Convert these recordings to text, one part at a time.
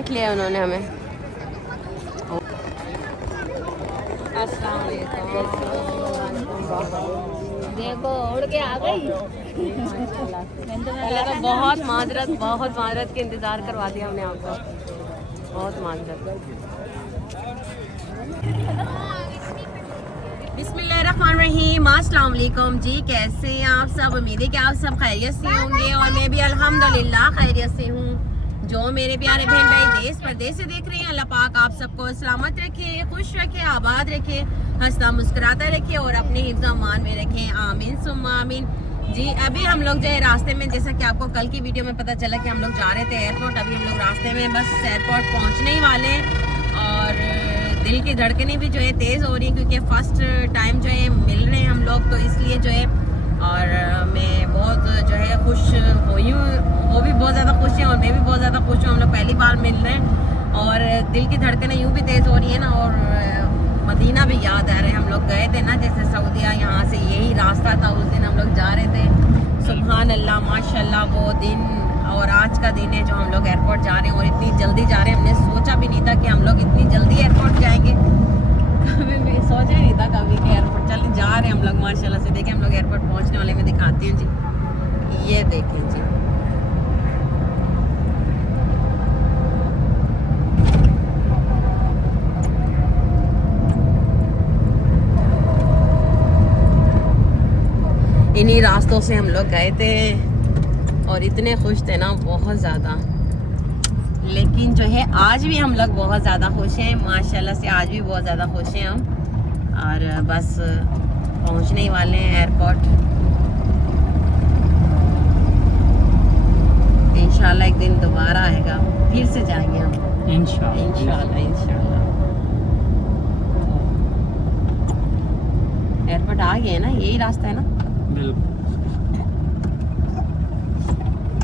देख लिया उन्होंने हमें। अस्सलाम वालेकुम। देखो उड़ के आ गई। पहले तो बहुत माजरत के इंतज़ार करवा दिया हमने आपको, बहुत माजरत। बिस्मिल्लाहिर्रहमानिर्रहीम। अस्सलाम वालेकुम जी, कैसे हैं आप सब? उम्मीद है कि आप सब खैरियत से होंगे और मैं भी अल्हम्दुलिल्लाह खैरियत से हूँ। जो मेरे प्यारे बहन भाई देश परदेश से देख रहे हैं, अल्लाह पाक आप सबको सलामत रखे, खुश रखे, आबाद रखे, हंसता मुस्कुराता रखे और अपने हिफ्ज़ अमान में रखे। आमीन सुम्मा आमीन। जी अभी हम लोग जो है रास्ते में, जैसा कि आपको कल की वीडियो में पता चला कि हम लोग जा रहे थे एयरपोर्ट। अभी हम लोग रास्ते में बस एयरपोर्ट पहुँचने ही वाले हैं और दिल की धड़कनें भी जो है तेज़ हो रही हैं क्योंकि फ़र्स्ट टाइम जो है मिल रहे हैं हम लोग, तो इसलिए जो है और मैं बहुत जो है खुश हुई हूँ, वो भी बहुत ज़्यादा खुश है और मैं भी बहुत ज़्यादा खुश हूँ। हम लोग पहली बार मिल रहे हैं और दिल की धड़कनें यूँ भी तेज़ हो रही है ना, और मदीना भी याद आ रहा है। हम लोग गए थे ना जैसे सऊदीया, यहाँ से यही रास्ता था, उस दिन हम लोग जा रहे थे। सुभान अल्लाह माशाल्लाह, वो दिन और आज का दिन है जो हम लोग एयरपोर्ट जा रहे हैं और इतनी जल्दी जा रहे हैं। हमने सोचा भी नहीं था कि हम लोग इतनी जल्दी एयरपोर्ट जाएंगे, कभी भी सोचा नहीं था कभी कि एयरपोर्ट चले जा रहे हैं हम लोग माशाल्लाह से। देखें हम लोग एयरपोर्ट पहुंचने वाले, में दिखाती हूँ जी, ये देखें जी। इन्हीं रास्तों से हम लोग गए थे और इतने खुश थे ना, बहुत ज़्यादा। लेकिन जो है आज भी हम लोग बहुत ज़्यादा खुश हैं माशाल्लाह से, आज भी बहुत ज़्यादा खुश हैं हम और बस पहुंचने ही वाले हैं एयरपोर्ट। इंशाल्लाह एक दिन दोबारा आएगा, फिर से जाएंगे हम इंशाल्लाह। एयरपोर्ट आ गए ना, यही रास्ता है ना?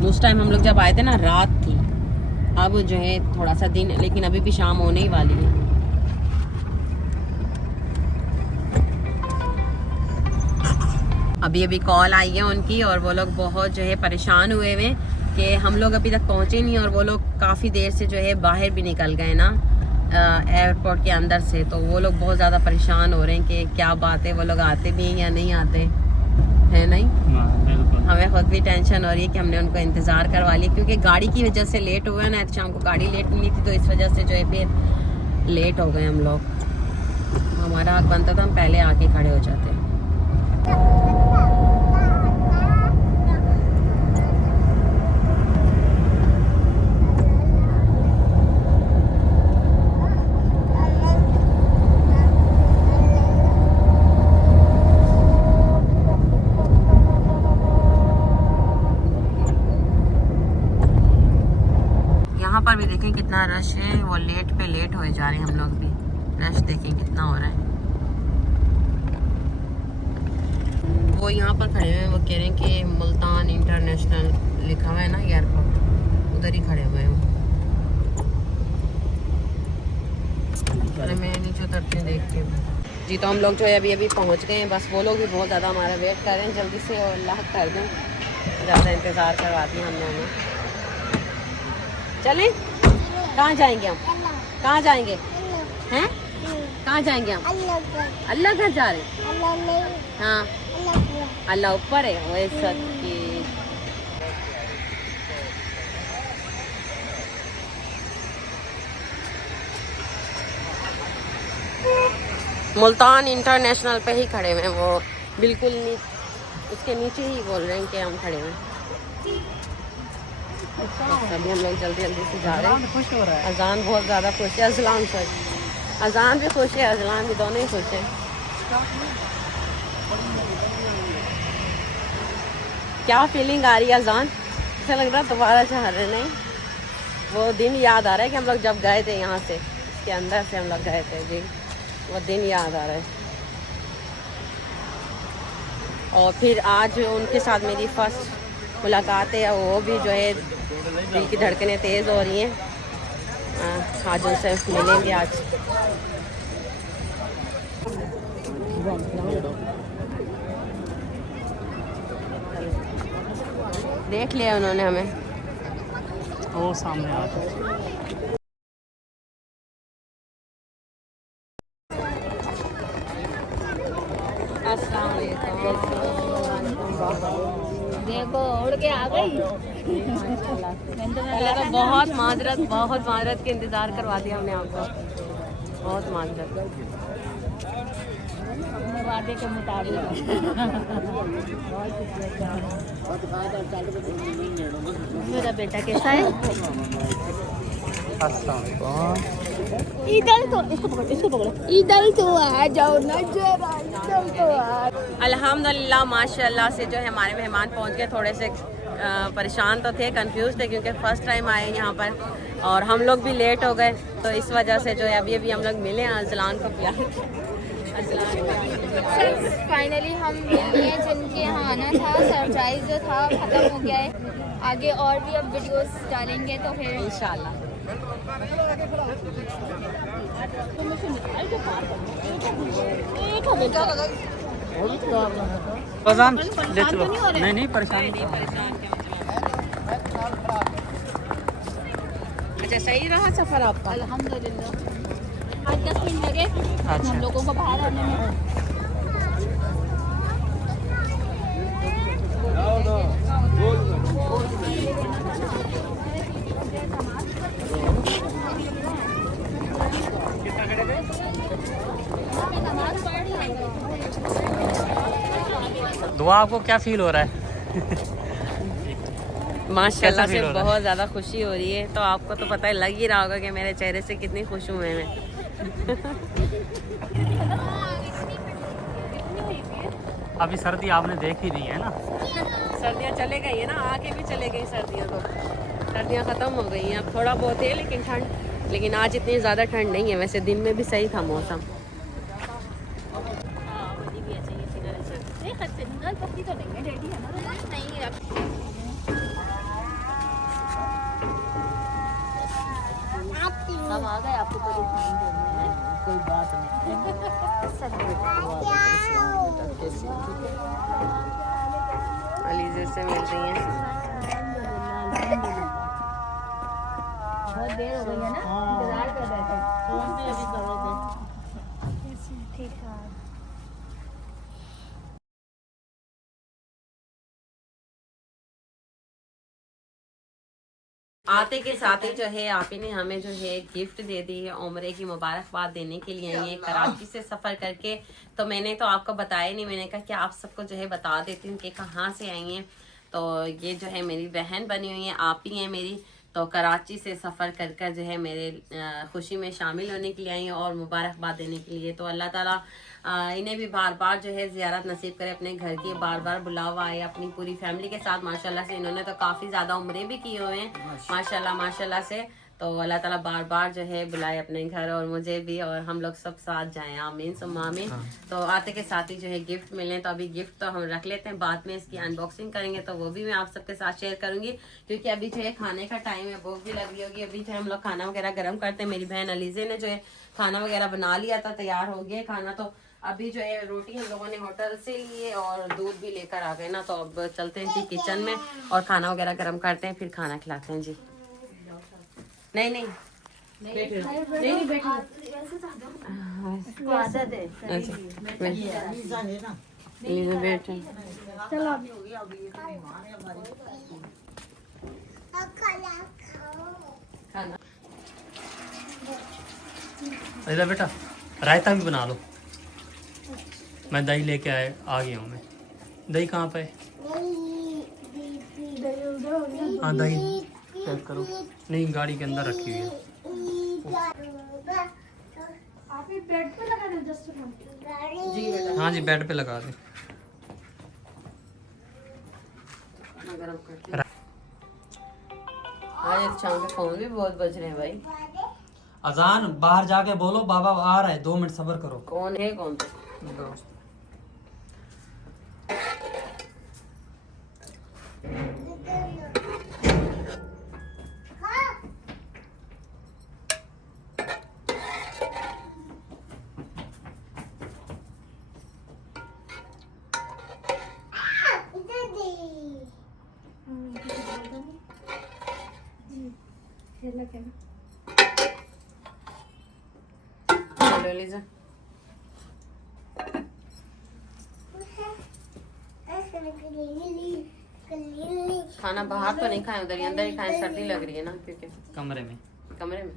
उस टाइम हम लोग जब आए थे ना रात थी, अब जो है थोड़ा सा दिन, लेकिन अभी भी शाम होने ही वाली है। अभी कॉल आई है उनकी और वो लोग बहुत जो है परेशान हुए हुए कि हम लोग अभी तक पहुंचे नहीं और वो लोग काफ़ी देर से जो है बाहर भी निकल गए ना एयरपोर्ट के अंदर से, तो वो लोग बहुत ज़्यादा परेशान हो रहे हैं कि क्या बात है, वो लोग आते भी हैं या नहीं आते है। नहीं, हमें खुद भी टेंशन हो रही है कि हमने उनको इंतज़ार करवा लिया क्योंकि गाड़ी की वजह से लेट हुआ ना, शाम को गाड़ी लेट मिली थी तो इस वजह से जो है फिर लेट हो गए हम लोग। हमारा हक बनता था हम पहले आके खड़े हो जाते। यहाँ पर भी देखें कितना रश है, वो लेट पे लेट हो जा रहे हैं हम लोग भी। रश देखें कितना हो रहा है। वो यहाँ पर खड़े हुए हैं, वो कह रहे हैं कि मुल्तान इंटरनेशनल लिखा हुआ है ना एयरपोर्ट, उधर ही खड़े हुए हैं। अरे मैं नीचे उतरते देखती हूँ जी। तो हम लोग जो है अभी पहुँच गए हैं, बस वो लोग भी बहुत ज़्यादा हमारा वेट कर रहे हैं, जल्दी से और अल्लाह कर दें, ज़्यादा इंतज़ार करवा दिया हम लोगों ने। चलें, कहाँ जाएंगे हम? कहाँ जाएंगे हैं? कहाँ जाएंगे हम? अल्लाह घर जा रहे हैं। हाँ अल्लाह ऊपर है वैसा की। मुल्तान इंटरनेशनल पे ही खड़े हुए हैं, वो बिल्कुल उसके नीचे ही बोल रहे हैं कि हम खड़े हैं। अभी हम लोग जल्दी से जा रहे हैं। खुश हो रहा है अजान, बहुत ज़्यादा खुश है अजलान सर, अजान भी खुश है, अजलान भी, दोनों ही खुश हैं। क्या फीलिंग आ रही है अजान? ऐसा लग रहा है दोबारा चाह रहे नहीं, वो दिन याद आ रहा है कि हम लोग जब गए थे यहाँ से, इसके अंदर से हम लोग गए थे जी, वो दिन याद आ रहा है। और फिर आज उनके साथ मेरी फर्स्ट मुलाकात है, वो भी जो है दिल की धड़कनें तेज़ हो रही हैं। आज उनसे मिलेंगे आज। देख लिया उन्होंने हमें, वो सामने आ देखो उड़ के आ गई। पहले तो बहुत माजरत के इंतज़ार करवा दिया हमने आपको, बहुत माजरत। वादे के मुताबिक। मेरा बेटा कैसा है? इधर तो इसको पकड़ो, इधर तो आ जाओ ना जरा, इधर तो आ। अल्हम्दुलिल्लाह माशाल्लाह से जो है हमारे मेहमान पहुंच गए। थोड़े से परेशान तो थे, कंफ्यूज थे, क्योंकि फ़र्स्ट टाइम आए यहाँ पर और हम लोग भी लेट हो गए, तो इस वजह से जो है अभी हम लोग मिले हैं अजलान को प्यार। फाइनली हम मिल लिए जिनके यहाँ आना था। सरप्राइज जो था ख़त्म हो गया है। आगे और भी अब वीडियोस डालेंगे तो फिर इंशाल्लाह। नहीं परेशान। अच्छा, सही रहा सफ़र आपका? अल्हम्दुलिल्लाह 8-10 मिनट लगे हम लोगों को बाहर आने में। दुआ आपको क्या फील हो रहा है? माशाल्लाह से बहुत ज़्यादा खुशी हो रही है, तो आपको तो पता ही लग ही रहा होगा कि मेरे चेहरे से कितनी खुश हूँ मैं। अभी सर्दी आपने देख ही दी है ना। सर्दियाँ चले गई है ना, आके भी चले गई सर्दियाँ, तो सर्दियाँ ख़त्म हो गई हैं। अब थोड़ा बहुत है लेकिन ठंड, लेकिन आज इतनी ज़्यादा ठंड नहीं है। वैसे दिन में भी सही था मौसम। हम आ गए आपको परेशान करने में, कोई बात नहीं। अलीज़े से मिल रही हैं। बहुत देर हो गई है ना, इंतजार कर रहे थे। ठीक है। आते के साथ ही जो है आप ही ने हमें जो है गिफ्ट दे दी है, उम्रे की मुबारकबाद देने के लिए आई है कराची से सफ़र करके। तो मैंने तो आपको बताया नहीं, मैंने कहा कि आप सबको जो है बता देती हूँ कि कहाँ से आई हैं। तो ये जो है मेरी बहन बनी हुई है, आप ही हैं मेरी। तो कराची से सफ़र कर कर जो है मेरे खुशी में शामिल होने के लिए आई हैं और मुबारकबाद देने के लिए। तो अल्लाह ताला इन्हें भी बार बार जो है ज़ियारत नसीब करे अपने घर की, बार बार बुलावा आए अपनी पूरी फैमिली के साथ। माशाल्लाह से इन्होंने तो काफ़ी ज़्यादा उम्रे भी किए हुए हैं माशाल्लाह से। तो अल्लाह ताला बार बार जो है बुलाए अपने घर और मुझे भी, और हम लोग सब साथ जाएं, आमीन सुम्मा आमीन। तो आते के साथ ही जो है गिफ्ट मिले, तो अभी गिफ्ट तो हम रख लेते हैं, बाद में इसकी अनबॉक्सिंग करेंगे तो वो भी मैं आप सबके साथ शेयर करूंगी, क्योंकि अभी जो है खाने का टाइम है, भूख भी लगी होगी। अभी जो है हम लोग खाना वगैरह गर्म करते हैं। मेरी बहन अलीज़े ने जो है खाना वगैरह बना लिया था, तैयार हो गया खाना। तो अभी जो है रोटी हम लोगों ने होटल से लिए और दूध भी लेकर आ गए ना। तो अब चलते हैं जी किचन में और खाना वगैरह गर्म करते हैं, फिर खाना खिलाते हैं जी। नहीं बैठो, नहीं बैठो, आदत है। अच्छा बैठे। चलो खाना अरे बेटा रायता भी बना लो। मैं दही लेके आ गया हूँ मैं। दही कहाँ पे है? हाँ दही चेक करो। नहीं गाड़ी के अंदर रखी हुई है। आप बेड पे लगा दो जस्ट जी बेटा। हाँ जी बेड पे लगा दे। गरम करते हैं। आज शाम के फोन भी बहुत बज रहे हैं भाई। अजान बाहर जाके बोलो बाबा आ रहा है, 2 मिनट सब्र करो। कौन है कौन तो? चलो लीजा खाना बाहर तो नहीं खाए, उधर ही अंदर ही खाए, सर्दी लग रही है ना क्योंकि कमरे में। कमरे में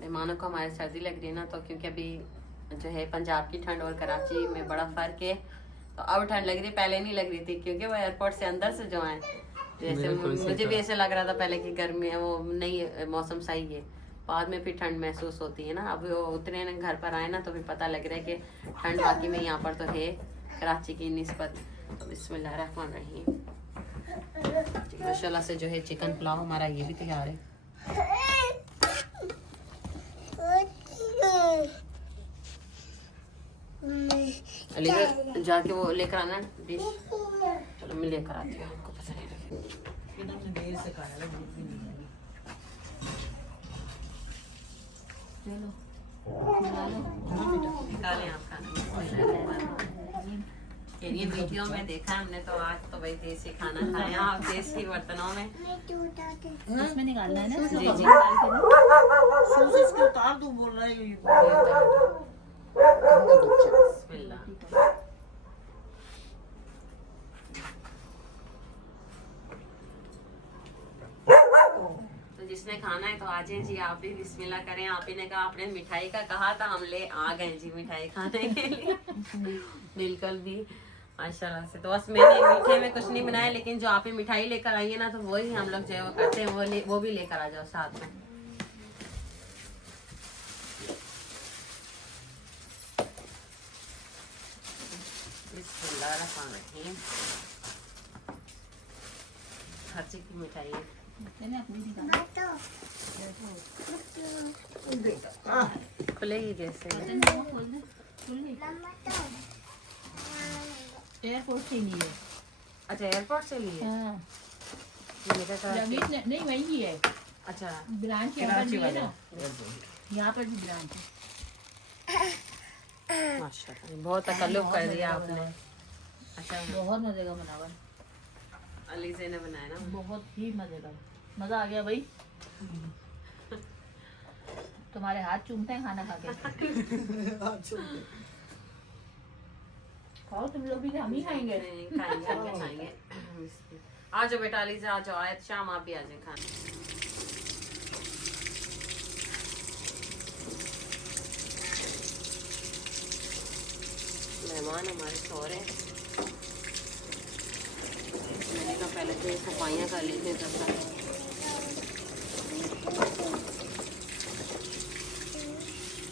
मेहमानों को हमारे सर्दी लग रही है ना, तो क्योंकि अभी जो है पंजाब की ठंड और कराची में बड़ा फर्क है, तो अब ठंड लग रही है, पहले नहीं लग रही थी क्योंकि वो एयरपोर्ट से अंदर से जो है, जैसे मुझे भी ऐसे लग रहा था पहले कि गर्मी है, वो नहीं मौसम सही है, बाद में फिर ठंड महसूस होती है ना। अब वो उतरे न घर पर आए ना तो फिर पता लग रहा है कि ठंड बाकी में यहाँ पर तो है कराची की निस्बत। तो बिस्मिल्लाहिर्रहमानिर्रहीम। माशाल्लाह से जो है चिकन पुलाव हमारा ये भी तैयार है। जाके वो लेकर आना डिश। चलो मैं लेकर आती हूँ, आपको पता नहीं निकालें आप खाना। ये वीडियो में देखा हमने तो आज तो भाई देसी खाना खाया आप देसी बर्तनों में। इसमें निकालना है ना। जी जी सूस इसके उतार दूं बोल रहा है ये। बिस्मिल्लाह। तो जिसने खाना है तो आ जाए जी, आप भी बिस्मिल्लाह करें। आप ही ने कहा, आपने मिठाई का कहा था, हम ले आ गए जी मिठाई खाने के लिए। बिल्कुल भी माशाल्लाह से। तो बस मैंने मीठे में कुछ नहीं बनाया, लेकिन जो आप ही मिठाई लेकर आई है ना, तो वही हम लोग जो है वो करते हैं, वो भी लेकर आ जाओ साथ में। बिस्मिल्लाहिर्रहमानिर्रहीम। हर चीज की मिठाई है। खुलेगी जैसे एयरपोर्ट से लिए। अच्छा एयरपोर्ट से लिए। हाँ। मेरा कराची। नहीं वही ही है। अच्छा ब्रांच यहाँ पर भी है ना, यहाँ पर भी ब्रांच है। माशाल्लाह बहुत तकल्लुफ कर दिया आपने। अच्छा बहुत मजे का बना हुआ है। अली से ने बनाया ना। बहुत ही मजे का, मजा आ गया भाई। तुम्हारे हाथ चूमते हैं खाना खा के। खाओ तुम लोग भी, हम ही खाएंगे। नहीं खाएंगे, हम क्या खाएंगे। आ जाओ बेटा अली से, आ जाओ। आयत शाम आप भी आ जाए खाने। मेहमान हमारे सो रहे हैं। मैंने कहा पहले तो सफाइयाँ कर लीजिए तब तक।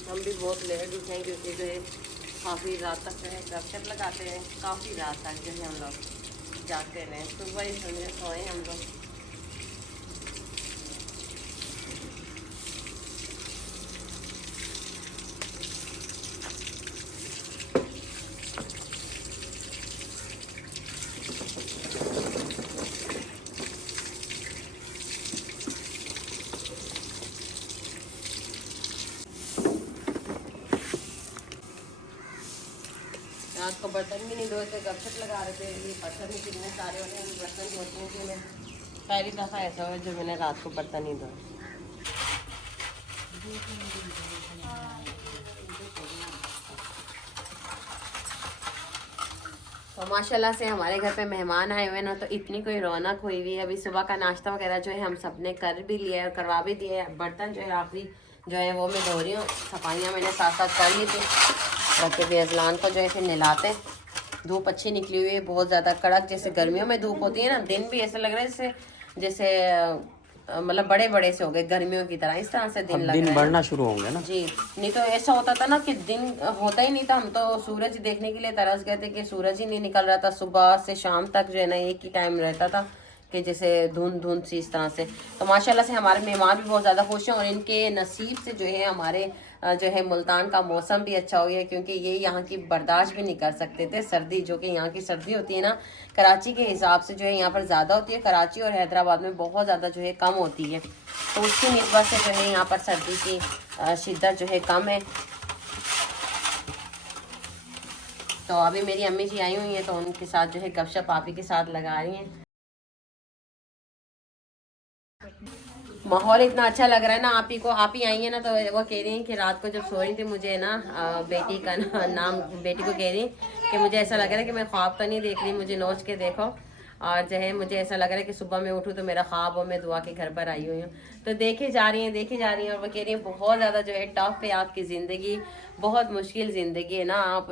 हम भी बहुत लेट उठे हैं क्योंकि जो है काफ़ी रात तक जो है गपशप लगाते हैं, काफ़ी रात तक जो है हम लोग जागते रहे। सुबह ही सोए हम लोग। रात को बर्तन भी नहीं धोते, गपशप लगा रहे थे। ये बर्तन भी कितने सारे होते हैं, बर्तन धोते हैं कि मैं पहली दफ़ा ऐसा हुआ जो मैंने रात को बर्तन नहीं धोए। तो माशाल्लाह से हमारे घर पे मेहमान आए हुए ना, तो इतनी कोई रौनक हुई हुई है। अभी सुबह का नाश्ता वगैरह जो है हम सब ने कर भी लिया है और करवा भी दिए। बर्तन जो है आखिरी जो है वो मैं धो रही हूँ, सफाइयाँ मैंने साथ साथ कर ली थी। बाकी भी अजलान को जो है फिर नहलाते। धूप अच्छी निकली हुई है, बहुत ज़्यादा कड़क, जैसे गर्मियों में धूप होती है ना, दिन भी ऐसे लग रहा है जैसे मतलब बड़े बड़े से हो गए गर्मियों की तरह, इस तरह से दिन लग रहा है। बढ़ना शुरू होंगे ना जी। नहीं तो ऐसा होता था ना कि दिन होता ही नहीं था, हम तो सूरज देखने के लिए तरस गए थे कि सूरज ही नहीं निकल रहा था। सुबह से शाम तक जो है ना एक ही टाइम रहता था कि जैसे धुंध सी इस तरह से। तो माशाल्लाह से हमारे मेहमान भी बहुत ज़्यादा खुश हैं और इनके नसीब से जो है हमारे जो है मुल्तान का मौसम भी अच्छा हो गया, क्योंकि ये यहाँ की बर्दाश्त भी नहीं कर सकते थे सर्दी, जो कि यहाँ की सर्दी होती है ना कराची के हिसाब से जो है यहाँ पर ज़्यादा होती है। कराची और हैदराबाद में बहुत ज़्यादा जो है कम होती है, तो उसकी निस्बत से जो है यहाँ पर सर्दी की शिद्दत जो है कम है। तो अभी मेरी अम्मी जी आई हुई हैं, तो उनके साथ जो है गपशप आप ही के साथ लगा रही हैं। माहौल इतना अच्छा लग रहा है ना। आप ही आई है ना, तो वो कह रही हैं कि रात को जब सो रही थी मुझे ना बेटी का नाम, बेटी को कह रही कि मुझे ऐसा लग रहा है कि मैं ख्वाब तो नहीं देख रही, मुझे नोच के देखो। और जो है मुझे ऐसा लग रहा है कि सुबह मैं उठूँ तो मेरा ख्वाब हो मैं दुआ के घर पर आई हुई हूँ। तो देखे जा रही हैं और वो कह रही हैं बहुत ज़्यादा जो है टफ है आपकी ज़िंदगी, बहुत मुश्किल ज़िंदगी है ना, आप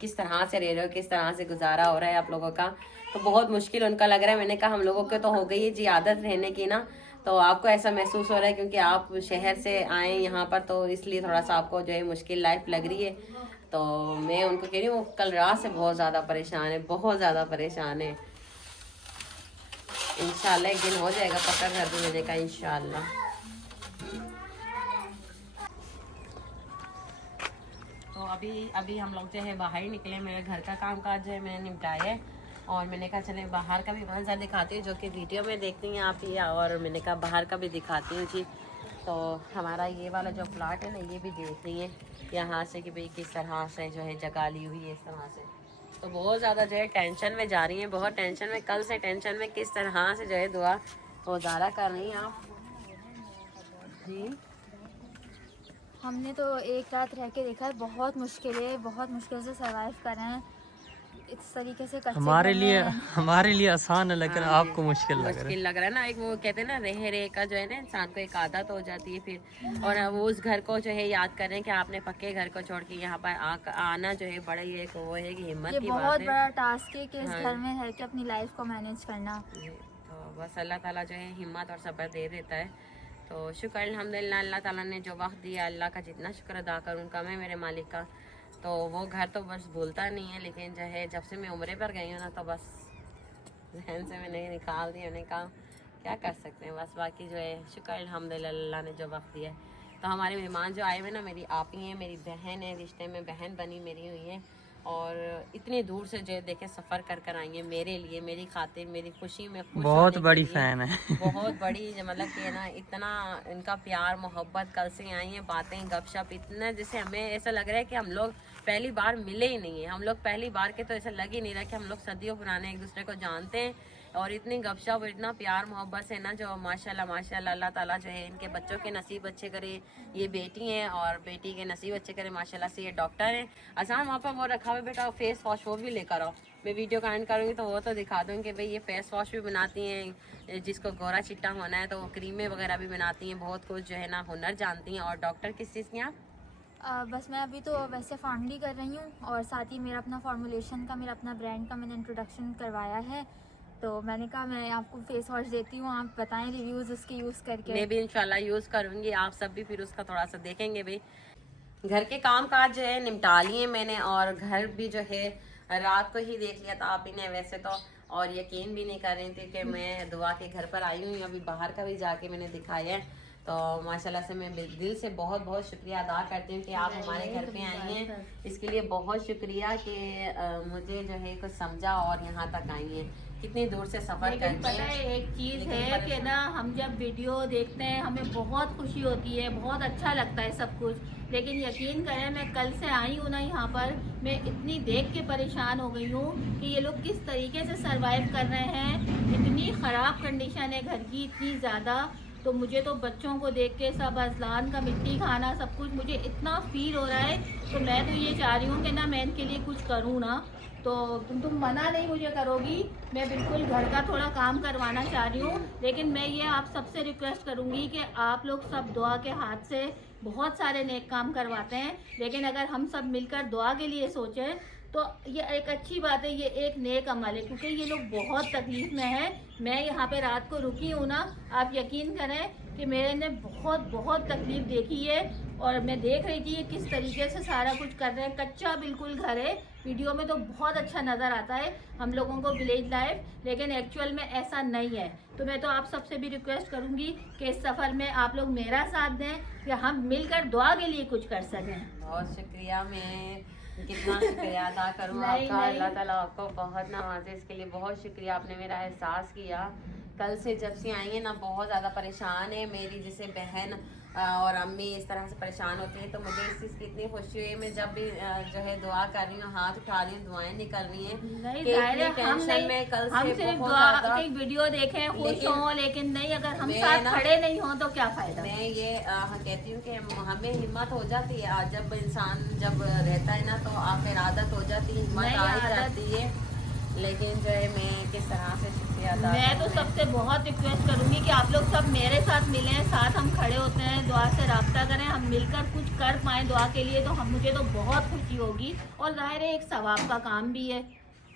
किस तरह से रह रहे हो, किस तरह से गुजारा हो रहा है आप लोगों का, तो बहुत मुश्किल उनका लग रहा है। मैंने कहा हम लोगों को तो हो गई है जी आदत रहने की ना, तो आपको ऐसा महसूस हो रहा है क्योंकि आप शहर से आए यहाँ पर, तो इसलिए थोड़ा सा आपको जो है मुश्किल लाइफ लग रही है। तो मैं उनको कह रही हूँ वो कल रात से बहुत ज़्यादा परेशान है, बहुत ज़्यादा परेशान है। इंशाल्लाह एक दिन हो जाएगा पक्का घर पे मिलने का इंशाल्लाह। तो अभी हम लोग जो है बाहर ही निकले, मेरे घर का काम काज जो है मैंने निपटाया है और मैंने कहा चले बाहर का भी मंजर दिखाती हूँ जो कि वीडियो में देखती हैं आप ही, और मैंने कहा बाहर का भी दिखाती हूँ जी। तो हमारा ये वाला जो प्लाट है ना ये भी देख रही है यहाँ से कि भाई किस तरह से जो है जगह ली हुई है इस तरह से। तो बहुत ज़्यादा जो है टेंशन में जा रही हैं, बहुत टेंशन में, कल से टेंशन में, किस तरह से जो है दुआ गुजारा कर रही हैं आप जी। हमने तो एक रात रह के देखा है, बहुत मुश्किल है, बहुत मुश्किल से सर्वाइव कर रहे हैं इस तरीके से। हमारे लिए आसान है लेकिन आपको मुश्किल लग रहा है ना। एक वो कहते हैं ना रह का जो है ना इंसान को एक आदत हो जाती है फिर, और वो उस घर को जो है याद कर रहे हैं कि आपने पक्के घर को छोड़ के यहाँ पर आना जो है बड़ा ही एक वो है कि हिम्मत की बात है। बहुत बड़ा टास्क है कि इस घर में रह के अपनी लाइफ को मैनेज करना। तो बस अल्लाह ताला जो है हिम्मत और सब्र दे देता है। तो शुक्र अल्हम्दुलिल्लाह अल्लाह ताला ने जो वक्त दिया, अल्लाह का जितना शुक्र अदा करूँ कम है मेरे मालिक का। तो वो घर तो बस भूलता नहीं है, लेकिन जो है जब से मैं उम्रे पर गई हूँ ना तो बस जहन से मैंने निकाल दिया। मैंने कहा क्या कर सकते हैं, बस बाकी जो है शुक्र अल्हम्दुलिल्लाह अल्लाह ने जो वक्त दिया है। तो हमारे मेहमान जो आए हुए ना मेरी आप ही हैं, मेरी बहन है, रिश्ते में बहन बनी मेरी हुई है, और इतनी दूर से जो है देखे सफ़र कर आई है मेरे लिए, मेरी खातिर, मेरी खुशी में खुश बहुत बड़ी फ़ैन है बहुत बड़ी मतलब कि ना इतना इनका प्यार मोहब्बत, कल से आई हैं बातें गपशप इतना, जैसे हमें ऐसा लग रहा है कि हम लोग पहली बार मिले ही नहीं है। हम लोग पहली बार के तो ऐसा लग ही नहीं रहा कि हम लोग सदियों पुराने एक दूसरे को जानते हैं, और इतनी गपशप इतना प्यार मोहब्बत से ना जो माशाल्लाह माशाल्लाह अल्लाह ताला जो है इनके बच्चों के नसीब अच्छे करे। ये बेटी हैं और बेटी के नसीब अच्छे करे माशाल्लाह से। ये डॉक्टर हैं। आसान वहाँ पर वो रखा हुआ बेटा फेस वॉश वो भी लेकर आओ, मैं वीडियो का एंड करूँगी तो वो तो दिखा दूँगी कि भाई ये फेस वॉश भी बनाती हैं, जिसको गोरा चिट्टा होना है तो वो क्रीमें वगैरह भी बनाती हैं, बहुत कुछ जो है ना हुनर जानती हैं। और डॉक्टर किस चीज़ की आप? बस मैं अभी तो वैसे फार्मली कर रही हूँ, और साथ ही मेरा अपना फॉर्मुलेशन का, मेरा अपना ब्रांड का मैंने इंट्रोडक्शन करवाया है। तो मैंने कहा मैं आपको फेस वॉश देती हूँ, आप बताएं रिव्यूज़ उसके यूज़ करके। मैं भी इंशाल्लाह यूज़ करूँगी, आप सब भी फिर उसका थोड़ा सा देखेंगे। भाई घर के काम काज जो है निपटा लिए मैंने, और घर भी जो है रात को ही देख लिया था आप ही ने वैसे तो, और यकीन भी नहीं कर रही थी कि मैं दुआ के घर पर आई हूँ। अभी बाहर का भी जाके मैंने दिखाया है। तो माशाल्लाह से मैं दिल से बहुत बहुत शुक्रिया अदा करती हूँ कि आप हमारे घर पे आई हैं। इसके लिए बहुत शुक्रिया कि मुझे जो है कुछ समझा और यहाँ तक आई हैं, कितनी दूर से सफ़र करके। पता है एक चीज़ है कि ना हम जब वीडियो देखते हैं हमें बहुत खुशी होती है, बहुत अच्छा लगता है सब कुछ, लेकिन यकीन करें मैं कल से आई हूँ ना यहाँ पर, मैं इतनी देख के परेशान हो गई हूँ कि ये लोग किस तरीके से सरवाइव कर रहे हैं। इतनी ख़राब कंडीशन है घर की, इतनी ज़्यादा। तो मुझे तो बच्चों को देख के सब अजलान का मिट्टी खाना सब कुछ मुझे इतना फील हो रहा है। तो मैं तो ये चाह रही हूँ कि ना मैं इनके लिए कुछ करूँ ना, तो तुम मना नहीं मुझे करोगी, मैं बिल्कुल घर का थोड़ा काम करवाना चाह रही हूँ। लेकिन मैं ये आप सबसे रिक्वेस्ट करूँगी कि आप लोग सब दुआ के हाथ से बहुत सारे नेक काम करवाते हैं, लेकिन अगर हम सब मिलकर दुआ के लिए सोचें तो ये एक अच्छी बात है, ये एक नेक अमल है, क्योंकि ये लोग बहुत तकलीफ़ में हैं। मैं यहाँ पे रात को रुकी हूँ ना, आप यकीन करें कि मेरे ने बहुत बहुत तकलीफ़ देखी है, और मैं देख रही थी ये किस तरीके से सारा कुछ कर रहे हैं। कच्चा बिल्कुल घर है, वीडियो में तो बहुत अच्छा नज़र आता है हम लोगों को विलेज लाइफ, लेकिन एक्चुअल में ऐसा नहीं है। तो मैं तो आप सबसे भी रिक्वेस्ट करूँगी कि इस सफ़र में आप लोग मेरा साथ दें कि हम मिलकर दुआ के लिए कुछ कर सकें। बहुत शुक्रिया, मैं कितना शुक्रिया अदा करूँ आपका। अल्लाह ताला आपको बहुत नवाजे, इसके लिए बहुत शुक्रिया। आपने मेरा एहसास किया, कल से जब से आई है ना बहुत ज़्यादा परेशान है। मेरी जैसे बहन और अम्मी इस तरह से परेशान होती है, तो मुझे इस चीज़ की इतनी खुशी हुई है। मैं जब भी जो है दुआ कर रही हूँ, हाथ उठा रही हूँ, दुआएं निकल रही हैं कि इतनी टेंशन में कल से हम सिर्फ बहुत दुआ ज़्यादा की वीडियो देखें, खुश हों, लेकिन नहीं, अगर हम साथ खड़े नहीं हों तो क्या फायदा। मैं ये कहती हूँ कि हमें हिम्मत हो जाती है आज जब इंसान जब रहता है ना, तो फिर आदत हो जाती है, हिम्मत आ ही जाती है। लेकिन जो है मैं किस तरह से शुक्रिया अदा मैं तो सबसे बहुत रिक्वेस्ट करूंगी कि आप लोग सब मेरे साथ मिलें, साथ हम खड़े होते हैं, दुआ से राब्ता करें, हम मिलकर कुछ कर पाएं दुआ के लिए, तो मुझे तो बहुत खुशी होगी। और जाहिर है एक सवाब का काम भी है।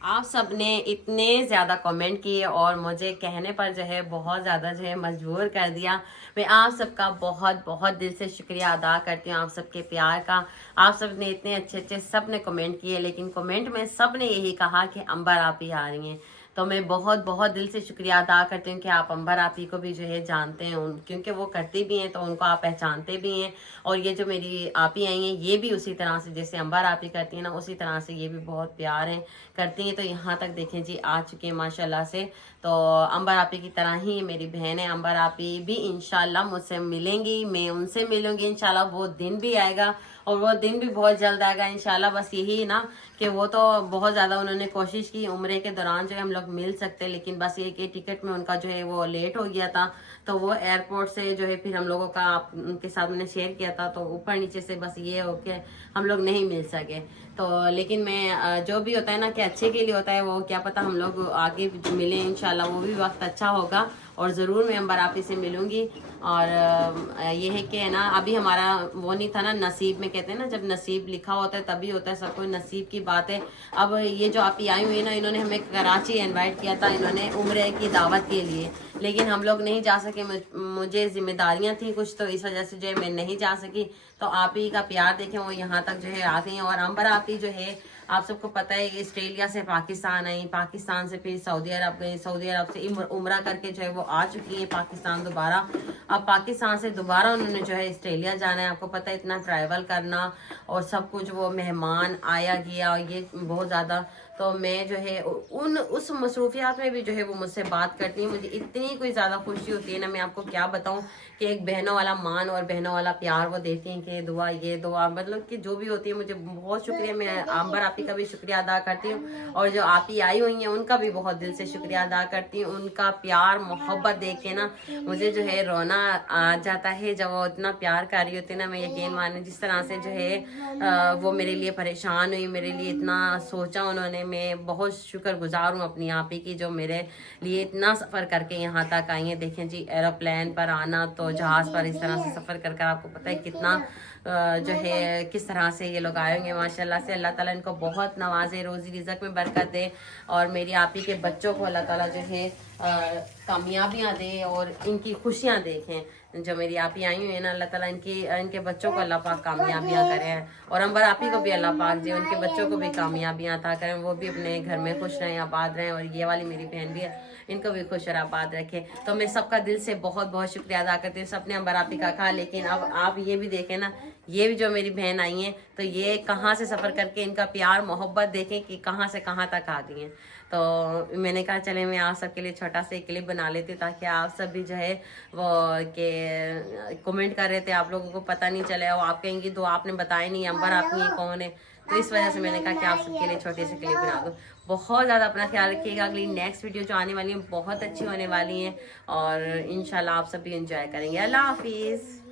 आप सब ने इतने ज़्यादा कमेंट किए और मुझे कहने पर जो है बहुत ज़्यादा जो है मजबूर कर दिया। मैं आप सबका बहुत बहुत दिल से शुक्रिया अदा करती हूँ, आप सबके प्यार का। आप सब ने इतने अच्छे अच्छे सब ने कमेंट किए, लेकिन कमेंट में सब ने यही कहा कि अंबर आप ही आ रही हैं। तो मैं बहुत बहुत दिल से शुक्रिया अदा करती हूँ कि आप अंबर आप ही को भी जो है जानते हैं, क्योंकि वो करती भी हैं तो उनको आप पहचानते भी हैं। और ये जो मेरी आप ही आई हैं ये भी उसी तरह से जैसे अंबर आप ही करती हैं ना, उसी तरह से ये भी बहुत प्यार है करती हैं। तो यहाँ तक देखें जी आ चुकी है माशाल्लाह से। तो अंबर आप ही की तरह ही मेरी बहन है। अंबर आप ही भी इंशाल्लाह मुझसे मिलेंगी, मैं उनसे मिलूंगी इंशाल्लाह। वो दिन भी आएगा और वो दिन भी बहुत जल्द आएगा इंशाल्लाह। बस यही ना कि वो तो बहुत ज़्यादा उन्होंने कोशिश की उम्रे के दौरान जो है हम लोग मिल सकते, लेकिन बस ये कि टिकट में उनका जो है वो लेट हो गया था, तो वो एयरपोर्ट से जो है फिर हम लोगों का उनके साथ मैंने शेयर किया था, तो ऊपर नीचे से बस ये हो के हम लोग नहीं मिल सके। तो लेकिन मैं जो भी होता है ना कि अच्छे के लिए होता है, वो क्या पता हम लोग आगे मिले इंशाल्लाह, वो भी वक्त अच्छा होगा और ज़रूर मैं अंबर आप ही से मिलूंगी। और ये है कि ना अभी हमारा वो नहीं था ना, नसीब में कहते हैं ना जब नसीब लिखा होता है तभी होता है, सब कोई नसीब की बात है। अब ये जो आप ही आई हुई है ना, इन्होंने हमें कराची इनवाइट किया था, इन्होंने उम्रे की दावत के लिए, लेकिन हम लोग नहीं जा सके। मुझे जिम्मेदारियां थी कुछ, तो इस वजह से जो है मैं नहीं जा सकी। तो आप ही का प्यार देखें वो यहाँ तक जो है आ गई हैं। और अंबर आप ही जो है आप सबको पता है ऑस्ट्रेलिया से पाकिस्तान आई, पाकिस्तान से फिर सऊदी अरब गई, सऊदी अरब से उम्रा करके जो है वो आ चुकी है पाकिस्तान दोबारा। अब पाकिस्तान से दोबारा उन्होंने जो है ऑस्ट्रेलिया जाना है। आपको पता है इतना ट्रैवल करना और सब कुछ, वो मेहमान आया गया और ये बहुत ज़्यादा। तो मैं जो है उस मसरूफियात में भी जो है वो मुझसे बात करती है, मुझे इतनी कोई ज़्यादा खुशी होती है ना, मैं आपको क्या बताऊं कि एक बहनों वाला मान और बहनों वाला प्यार वो देती हैं कि दुआ ये दुआ, मतलब कि जो भी होती है मुझे बहुत शुक्रिया। मैं अंबर आप ही का भी शुक्रिया अदा करती हूँ और जो आप ही आई हुई हैं उनका भी बहुत दिल से शुक्रिया अदा करती हूँ। उनका प्यार मोहब्बत देख के ना मुझे जो है रोना आ जाता है जब वो इतना प्यार कर रही होती है ना। मैं यकीन माने जिस तरह से जो है वो मेरे लिए परेशान हुई, मेरे लिए इतना सोचा उन्होंने, मैं बहुत शुक्रगुजार हूँ अपनी आप ही की जो मेरे लिए इतना सफ़र करके यहाँ तक आई हैं। देखें जी एरोप्लेन पर आना, तो जहाज़ पर इस तरह से सफ़र कर कर आपको पता है कितना जो है किस तरह से ये लोग आए होंगे। माशाल्लाह से अल्लाह ताला इनको बहुत नवाजे, रोज़ी रिज़्क़ में बरकत दे और मेरी आप ही के बच्चों को अल्लाह ताला जो है कामयाबियाँ दे और इनकी खुशियाँ देखें। जो मेरी आप ही आई हुई है ना, अल्लाह ताला इनके बच्चों को अल्लाह पाक कामयाबियाँ करें और अंबर आप ही को भी अल्लाह पाक जो उनके बच्चों को भी कामयाबियाँ अता करें, वो भी अपने घर में खुश रहें, आबाद रहें। और ये वाली मेरी बहन भी है, इनको भी खुश और आबाद रखें। तो मैं सबका दिल से बहुत बहुत शुक्रिया अदा करती हूँ। सबने अंबर आप ही का कहा, लेकिन अब आप ये भी देखें ना, ये भी जो मेरी बहन आई हैं तो ये कहाँ से सफ़र करके इनका प्यार मोहब्बत देखें कि कहाँ से कहाँ तक आ गई हैं। तो मैंने कहा चले मैं आप सबके लिए छोटा सा एक क्लिप बना लेती हूँ ताकि आप सब भी जो है वो के कमेंट कर रहे थे, आप लोगों को पता नहीं चले और आप कहेंगी तो आपने बताया नहीं अंबर आप ही कौन है। तो इस वजह से मैंने कहा कि आप सबके लिए छोटे से क्लिप बना दूँ। बहुत ज़्यादा अपना ख्याल रखिएगा। अगली नेक्स्ट वीडियो जो आने वाली है बहुत अच्छी होने वाली है और इंशाल्लाह आप सब भी इंजॉय करेंगे। अल्लाह हाफिज़।